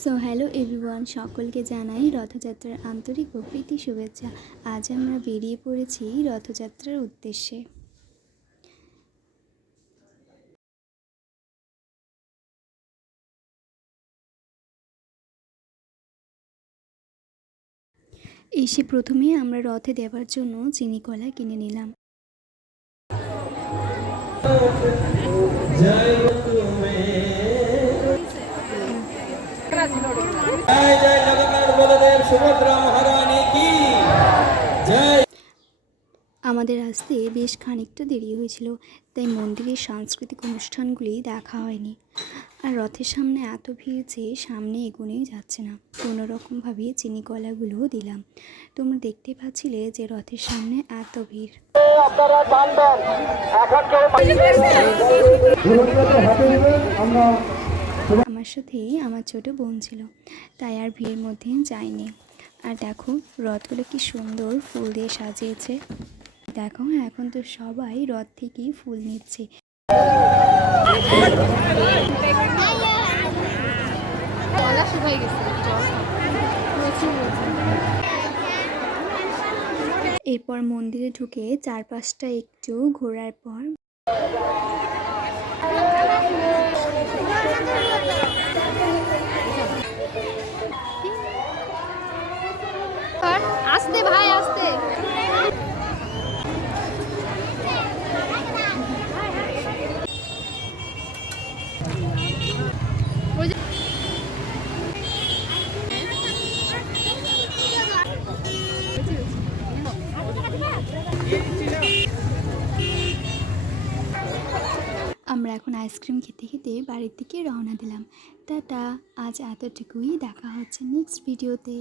So hello everyone, সকলকে জানাই রথযাত্রার আন্তরিক ও প্রীতি শুভেচ্ছা। আজ আমরা বেরিয়ে পড়েছি রথযাত্রার উদ্দেশ্যে। এসে প্রথমেই আমরা রথে দেওয়ার জন্য চিনি কলা কিনে নিলাম। আমাদের আসতে বেশ খানিকটা দেরি হয়েছিল, তাই মন্দিরের সাংস্কৃতিক অনুষ্ঠানগুলি দেখা হয়নি। আর রথের সামনে এত ভিড় যে সামনে এগোনেই যাচ্ছে না। কোনো রকমভাবে চিনি কলাগুলো দিলাম। তোমরা দেখতে পাচ্ছিলে যে রথের সামনে এত ভিড়। আমার সাথেই আমার ছোট বোন ছিল, তাই আর ভিড়ের মধ্যে যায়নি। আর দেখো রথগুলো কি সুন্দর ফুল দিয়ে সাজিয়েছে। দেখো এখন তো সবাই রথ থেকেই ফুল নিচ্ছে। এরপর মন্দিরে ঢুকে চারপাশটা একটু ঘোরার পর আস্তে ভাই আস্তে। আমরা এখন আইসক্রিম খেতে খেতে বাড়ির দিকে রওনা দিলাম। টাটা, আজ এতটুকুই, দেখা হচ্ছে নেক্সট ভিডিওতে।